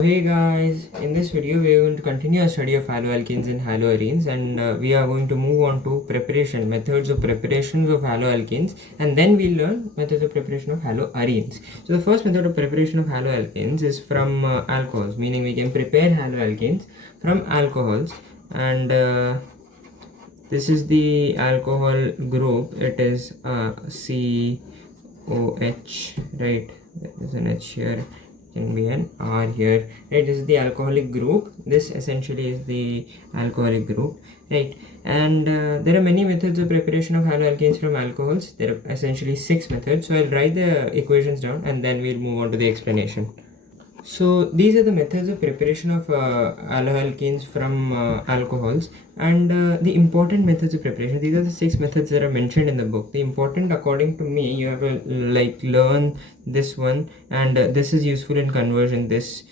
Hey guys, in this video we are going to continue our study of haloalkanes and haloarenes, and we are going to move on to methods of preparations of haloalkanes, and then we'll learn methods of preparation of haloarenes. So the first method of preparation of haloalkanes is from alcohols, meaning we can prepare haloalkanes from alcohols, and this is the alcohol group. It is COH, right? There is an H here, can be an R here, right? This is the alcoholic group. This essentially is the alcoholic group, right? And there are many methods of preparation of haloalkanes from alcohols. There are essentially 6 methods. So I'll write the equations down and then we'll move on to the explanation. So these are the methods of preparation of alcohols from alcohols, and the important methods of preparation. These are the 6 methods that are mentioned in the book. The important, according to me, you have to learn this one, and this is useful in conversion. This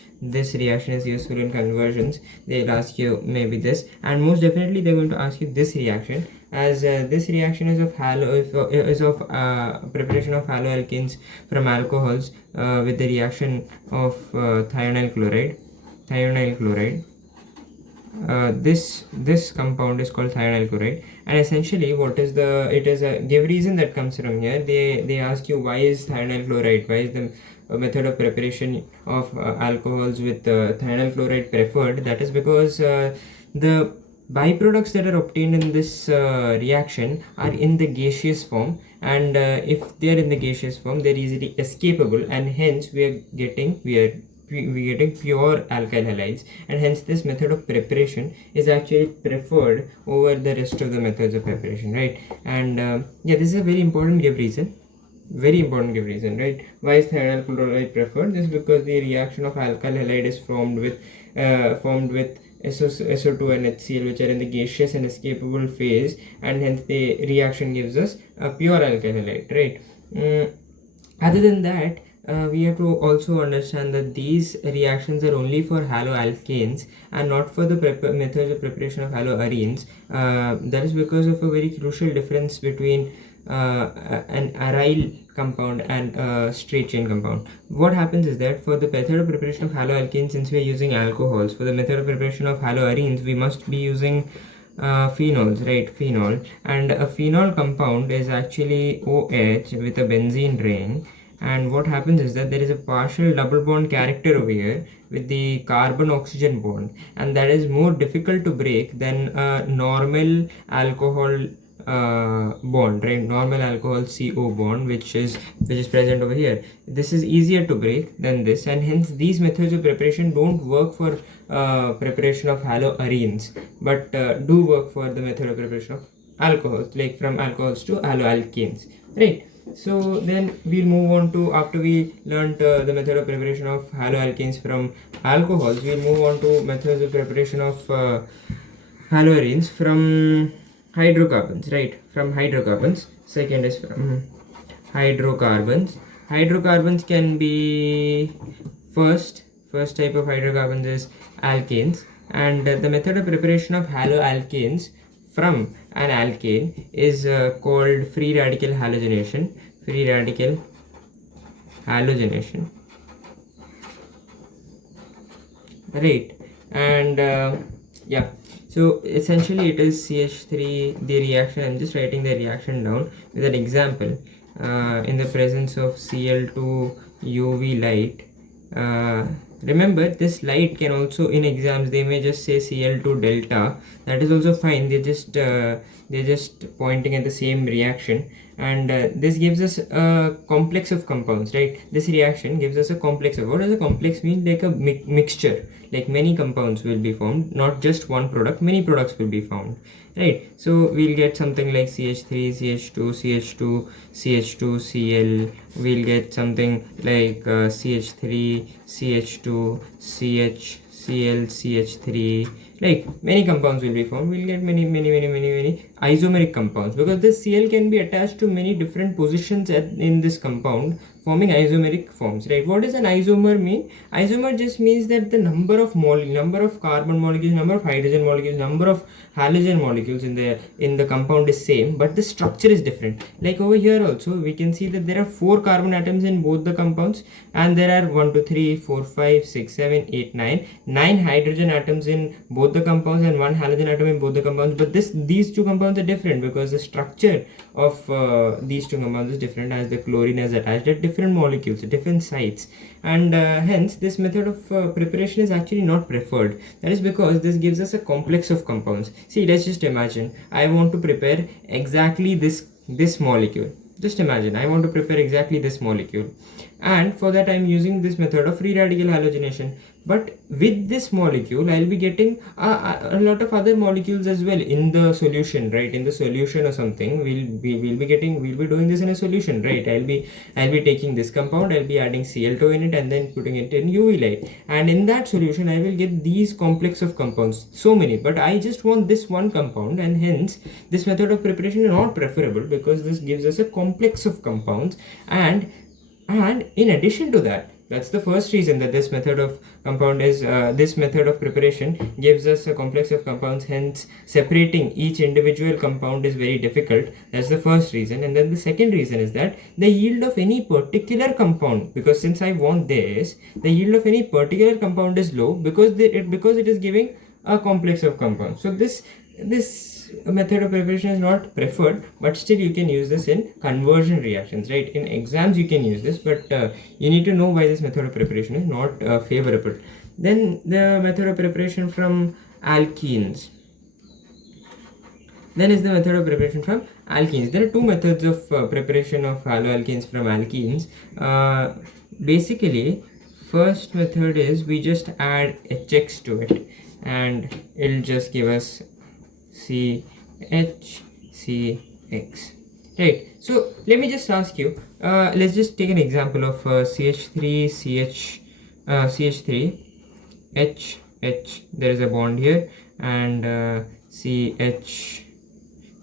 reaction is useful in conversions. They'll ask you maybe this, and most definitely they're going to ask you this reaction, as this reaction is of preparation of haloalkanes from alcohols with the reaction of thionyl chloride. This compound is called thionyl chloride, and essentially it is a give reason that comes from here. They ask you, why is thionyl chloride, why is the method of preparation of alcohols with thionyl chloride preferred? That is because the byproducts that are obtained in this reaction are in the gaseous form, and if they are in the gaseous form, they are easily escapable, and hence we are getting pure alkyl halides, and hence this method of preparation is actually preferred over the rest of the methods of preparation, right? And yeah, this is a very important give reason, right? Why is thionyl chloride preferred? This is because the reaction of alkyl halide is formed with SO2 and HCl, which are in the gaseous and escapable phase, and hence the reaction gives us a pure alkyl halide, right? Other than that, we have to also understand that these reactions are only for haloalkanes and not for the methods of preparation of haloarenes. That is because of a very crucial difference between an aryl compound and a straight chain compound. What happens is that for the method of preparation of haloalkanes, since we are using alcohols, for the method of preparation of haloarenes, we must be using phenols, right? Phenol, and a phenol compound is actually OH with a benzene ring. And what happens is that there is a partial double bond character over here with the carbon oxygen bond, and that is more difficult to break than a normal alcohol bond, right? Normal alcohol CO bond, which is present over here. This is easier to break than this, and hence these methods of preparation don't work for preparation of haloarenes, but do work for the method of preparation of alcohols, like from alcohols to haloalkanes, right? So then we'll move on to, after we learned the method of preparation of haloalkanes from alcohols, we'll move on to methods of preparation of haloarenes from hydrocarbons, right? From hydrocarbons. Second is from hydrocarbons. Hydrocarbons can be first type of hydrocarbons is alkanes, and the method of preparation of haloalkanes from an alkane is called free radical halogenation. Right? And yeah, so essentially it is CH3, the reaction. I'm just writing the reaction down with an example. In the presence of Cl2 UV light, remember, this light can also, in exams they may just say Cl2 delta. That is also fine. They're just pointing at the same reaction, and this gives us a complex of compounds, right? This reaction gives us a complex of, what does a complex mean? Like a mixture, like many compounds will be formed, not just one product, many products will be found, right? So we'll get something like CH3 CH2 CH2 CH2 Cl. We'll get something like CH3 CH2 CH Cl CH3, like many compounds will be formed. We'll get many isomeric compounds, because this Cl can be attached to many different positions in this compound, forming isomeric forms, right? What does an isomer mean? Isomer just means that the number of carbon molecules, number of hydrogen molecules, number of halogen molecules in the compound is same, but the structure is different. Like over here also we can see that there are 4 carbon atoms in both the compounds, and there are 1 2 3 4 5 6 7 8 9 hydrogen atoms in both the compounds and 1 halogen atom in both the compounds. But these two compounds are different because the structure of these two compounds is different, as the chlorine is attached at different molecules, different sites, and hence this method of preparation is actually not preferred. That is because this gives us a complex of compounds. See, let's just imagine I want to prepare exactly this molecule. Just imagine I want to prepare exactly this molecule, and for that I am using this method of free radical halogenation. But with this molecule I'll be getting a lot of other molecules as well in the solution, right? In the solution or something, we'll be doing this in a solution, right? I'll be taking this compound, I'll be adding Cl2 in it and then putting it in UV light, and in that solution I will get these complex of compounds, so many. But I just want this one compound, and hence this method of preparation is not preferable because this gives us a complex of compounds. And in addition to that, that's the first reason that this method of preparation gives us a complex of compounds, hence separating each individual compound is very difficult. That's the first reason. And then the second reason is that the yield of any particular compound, because since I want this, the yield of any particular compound is low because it is giving a complex of compounds. So this method of preparation is not preferred, but still you can use this in conversion reactions, right? In exams you can use this, but you need to know why this method of preparation is not favorable. Then the method of preparation from alkenes. Then is the method of preparation from alkenes. There are two methods of preparation of haloalkanes from alkenes. Basically, first method is we just add HX to it, and it'll just give us CHCX, right? So let me just ask you, let's just take an example of CH3 H. There is a bond here, and CH,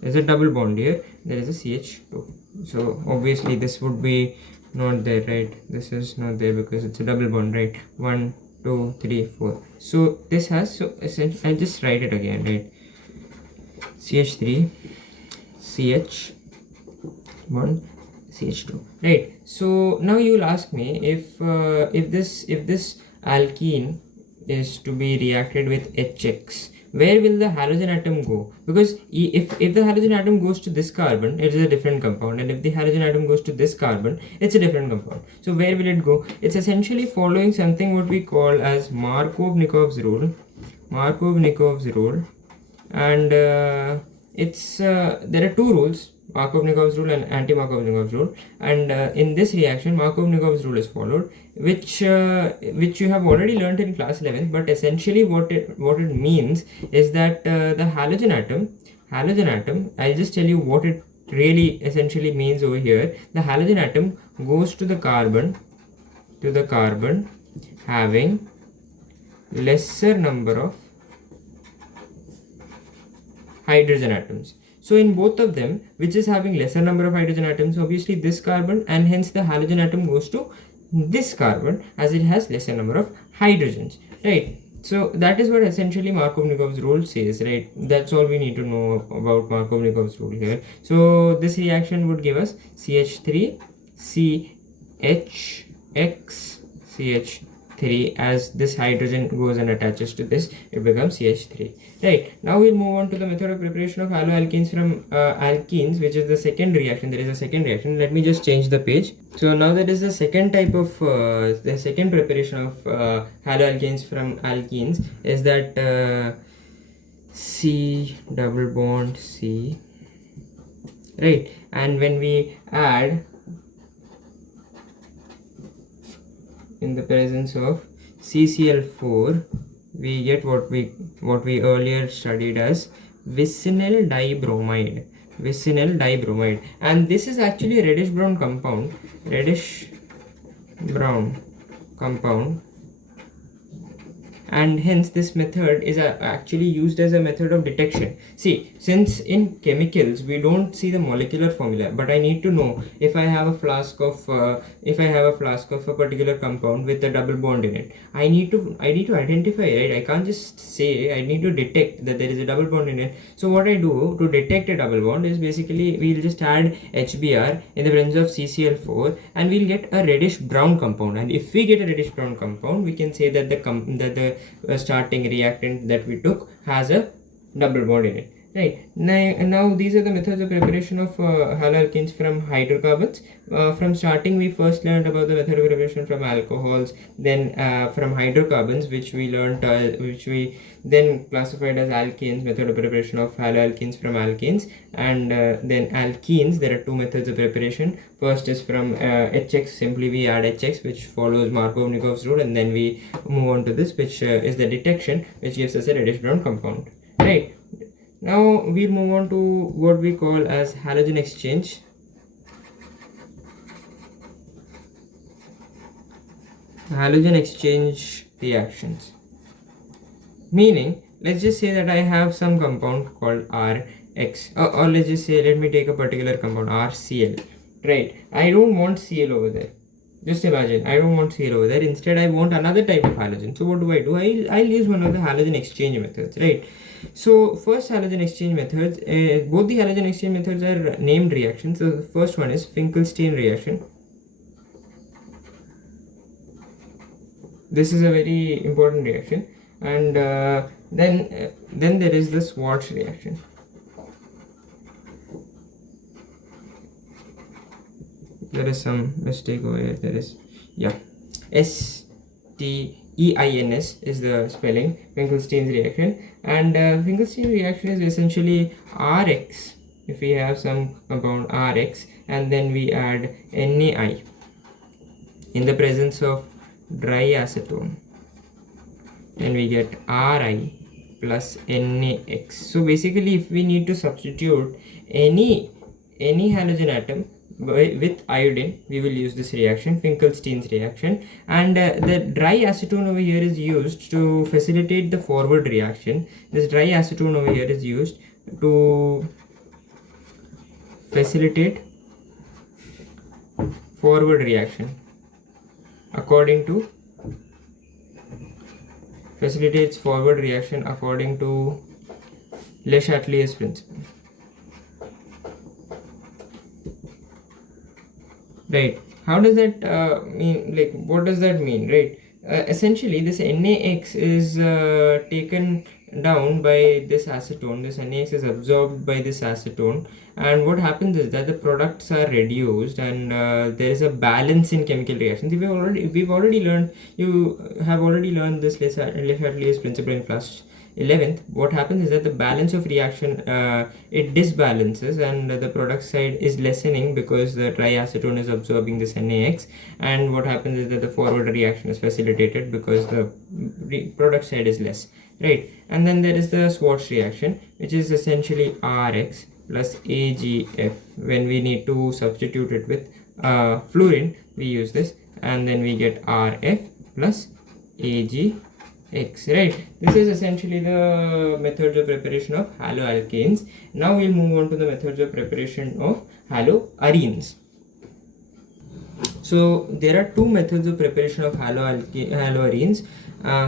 there's a double bond here, there is a CH2. So obviously this would be not there, right? This is not there because it's a double bond, right? 1 2 3 4. So this has, so essentially I'll just write it again, right? CH3 CH1 CH2, right? So now you will ask me, if this alkene is to be reacted with HX, where will the halogen atom go? Because if the halogen atom goes to this carbon, it is a different compound, and if the halogen atom goes to this carbon, it's a different compound. So where will it go? It's essentially following something what we call as Markovnikov's rule. And it's there are two rules, Markovnikov's rule and Anti-Markovnikov's rule, and in this reaction Markovnikov's rule is followed, which you have already learned in class 11. But essentially what it means is that the halogen atom, I'll just tell you what it really essentially means over here. The halogen atom goes to the carbon having lesser number of hydrogen atoms. So in both of them, which is having lesser number of hydrogen atoms, obviously this carbon, and hence the halogen atom goes to this carbon as it has lesser number of hydrogens, right? So that is what essentially Markovnikov's rule says, right? That's all we need to know about Markovnikov's rule here. So this reaction would give us CH3 CHX CH3, as this hydrogen goes and attaches to this, it becomes CH3, right? Now we'll move on to the method of preparation of haloalkanes from alkenes, which is the second reaction. There is a second reaction. Let me just change the page. So now there is the second type of the second preparation of haloalkanes from alkenes is that C double bond C, right? And when we add in the presence of CCl4, we get what we earlier studied as vicinal dibromide, and this is actually a reddish brown compound, and hence this method is actually used as a method of detection. See, since in chemicals we don't see the molecular formula, but I need to know if I have a flask of a particular compound with a double bond in it, I need to identify, right? I can't just say, I need to detect that there is a double bond in it. So what I do to detect a double bond is basically we'll just add HBr in the presence of CCl4 and we'll get a reddish brown compound. And if we get a reddish brown compound, we can say that the starting reactant that we took has a double bond in it. Right, now these are the methods of preparation of haloalkanes from hydrocarbons. From starting, we first learned about the method of preparation from alcohols, then from hydrocarbons, which we learned, which we then classified as alkanes, method of preparation of haloalkanes from alkanes, and then alkenes. There are two methods of preparation. First is from HX, simply we add HX, which follows Markovnikov's rule, and then we move on to this, which is the detection, which gives us a reddish brown compound. Right. Now we'll move on to what we call as halogen exchange. Halogen exchange reactions. Meaning, let's just say that I have some compound called Rx, or let's just say, let me take a particular compound RCl. Right, I don't want Cl over there. Just imagine, I don't want Cl over there. Instead, I want another type of halogen. So what do? I'll use one of the halogen exchange methods, right? So first halogen exchange methods, both the halogen exchange methods are named reactions. So the first one is Finkelstein reaction. This is a very important reaction, and then there is the Schwarz reaction. There is some mistake over here. There is, yeah, STEINS is the spelling, Finkelstein's reaction. And Finkelstein reaction is essentially Rx. If we have some compound Rx and then we add NaI in the presence of dry acetone, then we get Ri plus NaX. So basically, if we need to substitute any halogen atom with iodine, we will use this reaction, Finkelstein's reaction. And the dry acetone over here is used to facilitate the forward reaction. This dry acetone over here is used to facilitate forward reaction according to Le Chatelier's principle. Right, how does that mean? Like, what does that mean? Right, essentially this NaX is taken down by this acetone. This NaX is absorbed by this acetone, and what happens is that the products are reduced, and there is a balance in chemical reactions. We've already learned, you have already learned this Le Chatelier's principle in class 11th. What happens is that the balance of reaction, it disbalances, and the product side is lessening because the triacetone is absorbing this NaX, and what happens is that the forward reaction is facilitated because the product side is less, right? And then there is the Schwarz reaction, which is essentially Rx plus AgF. When we need to substitute it with fluorine, we use this, and then we get Rf plus AgX. Right, this is essentially the methods of preparation of haloalkanes. Now we'll move on to the methods of preparation of haloarenes. So there are two methods of preparation of haloarenes.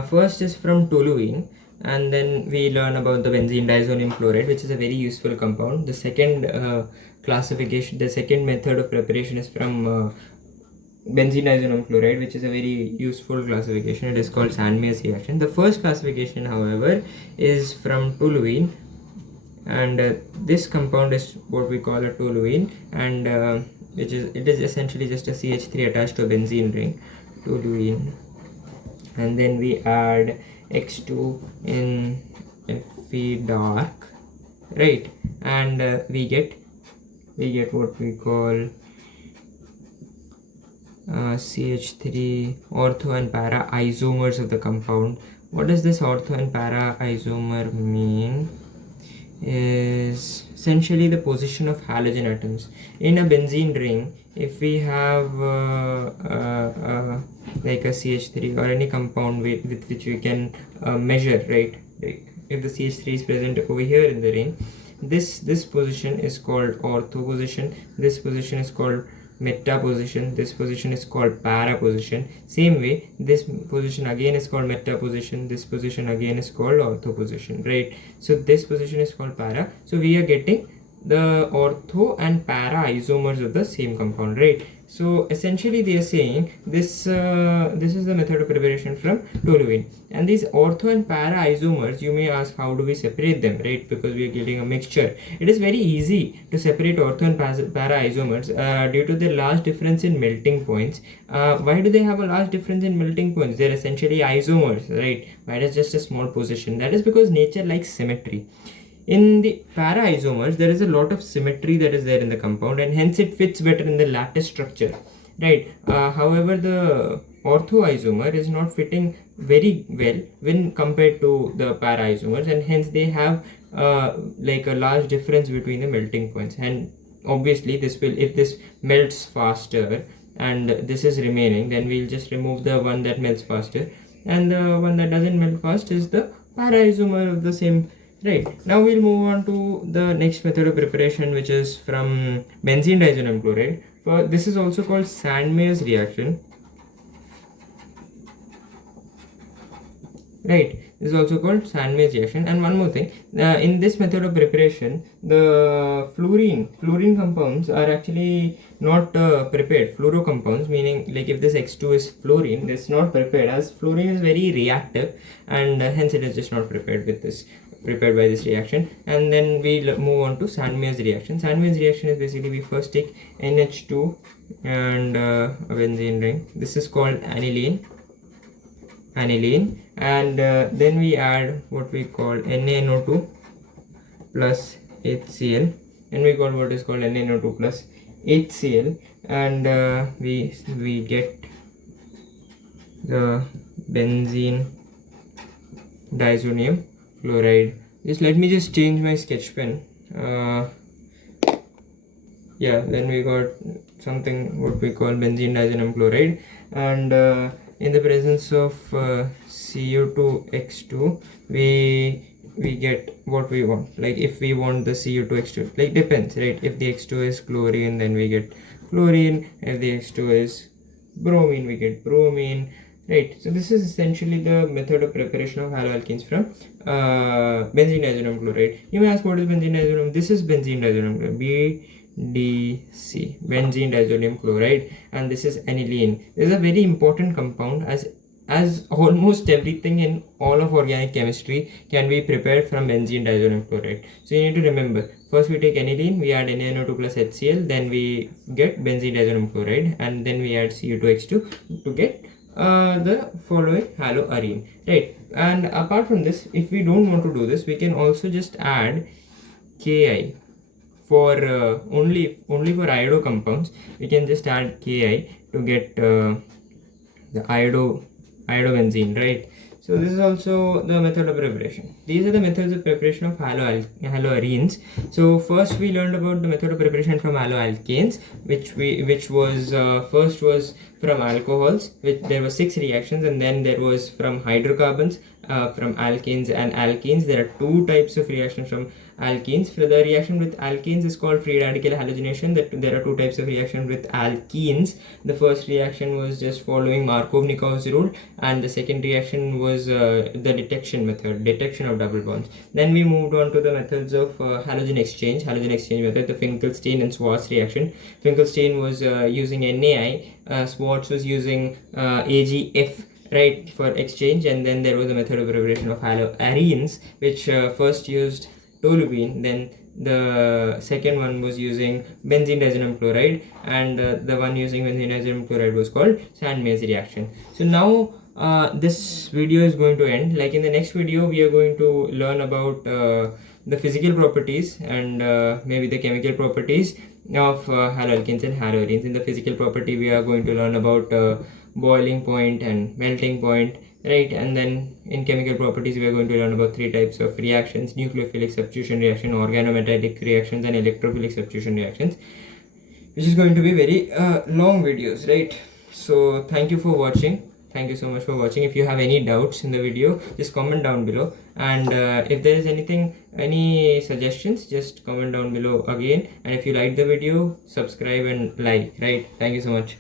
First is from toluene, and then we learn about the benzene diazonium chloride, which is a very useful compound. The second the second method of preparation is from benzene diazonium chloride, which is a very useful classification. It is called Sandmas reaction. The first classification, however, is from toluene, and this compound is what we call a toluene, and it is essentially just a CH3 attached to a benzene ring, toluene, and then we add X2 in Fe dark, right, and we get what we call CH3 ortho and para isomers of the compound. What does this ortho and para isomer mean? is essentially the position of halogen atoms. In a benzene ring, if we have like a CH3 or any compound with which we can measure, right? Like if the CH3 is present over here in the ring, this position is called ortho position, this position is called meta position, this position is called para position. Same way, this position again is called meta position, this position again is called ortho position, right? So this position is called para. So we are getting the ortho and para isomers of the same compound, right? So essentially they are saying this this is the method of preparation from toluene, and these ortho and para isomers, you may ask how do we separate them, right? Because we are getting a mixture. It is very easy to separate ortho and para isomers due to the large difference in melting points. Why do they have a large difference in melting points? They're essentially isomers, right? Why is just a small position? That is because nature likes symmetry. In the para isomers, there is a lot of symmetry that is there in the compound, and hence it fits better in the lattice structure, right? However, the ortho isomer is not fitting very well when compared to the para isomers, and hence they have like a large difference between the melting points. And obviously this will, if this melts faster and this is remaining, then we'll just remove the one that melts faster, and the one that doesn't melt fast is the para isomer of the same. Right, now we'll move on to the next method of preparation, which is from benzene disodium chloride. This is also called Sandmas reaction. Right, this is also called Sandmas reaction. And one more thing, in this method of preparation, the fluorine compounds are actually not prepared. Fluoro compounds, meaning like if this X2 is fluorine, it's not prepared, as fluorine is very reactive, and hence it is just not prepared with this, prepared by this reaction. And then we'll move on to Sandmas reaction. Sandmas reaction is basically we first take NH2 and a benzene ring. This is called aniline, and then we add what we call NaNO2 plus HCl, and we got what is called NaNO2 plus HCl, and we get the benzene disodium chloride. Just let me just change my sketch pen. Yeah, then we got something what we call benzene disodium chloride, and in the presence of Cu2X2, we get what we want. Like if we want the Cu2X2, like depends, right? If the X2 is chlorine, then we get chlorine. If the X2 is bromine, we get bromine, right? So this is essentially the method of preparation of haloalkanes from benzene disodium chloride. You may ask, what is benzene disodium? This is benzene disodium chloride, BDC, benzene disodium chloride, and this is aniline. This is a very important compound, as almost everything in all of organic chemistry can be prepared from benzene disodium chloride. So you need to remember, first we take aniline, we add NaNO2 plus HCl, then we get benzene disodium chloride, and then we add Cu2X2 to get the following haloarene, right? And apart from this, if we don't want to do this, we can also just add Ki. For only for iodo compounds, we can just add Ki to get the iodobenzene, right? So this is also the method of preparation. These are the methods of preparation of haloarenes. So first we learned about the method of preparation from haloalkanes, which was first was from alcohols, which there were 6 reactions, and then there was from hydrocarbons, from alkanes and alkenes. There are 2 types of reactions from alkenes. For the reaction with alkanes is called free radical halogenation. There are 2 types of reaction with alkenes. The first reaction was just following Markovnikov's rule, and the second reaction was the detection method, detection of double bonds. Then we moved on to the methods of halogen exchange method, the Finkelstein and Schwarz reaction. Finkelstein was using NaI, Schwarz was using AgF, right, for exchange. And then there was a method of preparation of haloarenes, which first used toluene, then the second one was using benzene disodium chloride, and the one using benzene disodium chloride was called Sandmas reaction. So now this video is going to end. Like in the next video, we are going to learn about the physical properties and maybe the chemical properties of haloalkanes and haloarenes. In the physical property, we are going to learn about boiling point and melting point, right? And then in chemical properties, we are going to learn about 3 types of reactions: nucleophilic substitution reaction, organometallic reactions, and electrophilic substitution reactions, which is going to be very long videos, right? So thank you for watching. Thank you so much for watching. If you have any doubts in the video, just comment down below, and if there is any suggestions, just comment down below again. And if you like the video, subscribe and like, right? Thank you so much.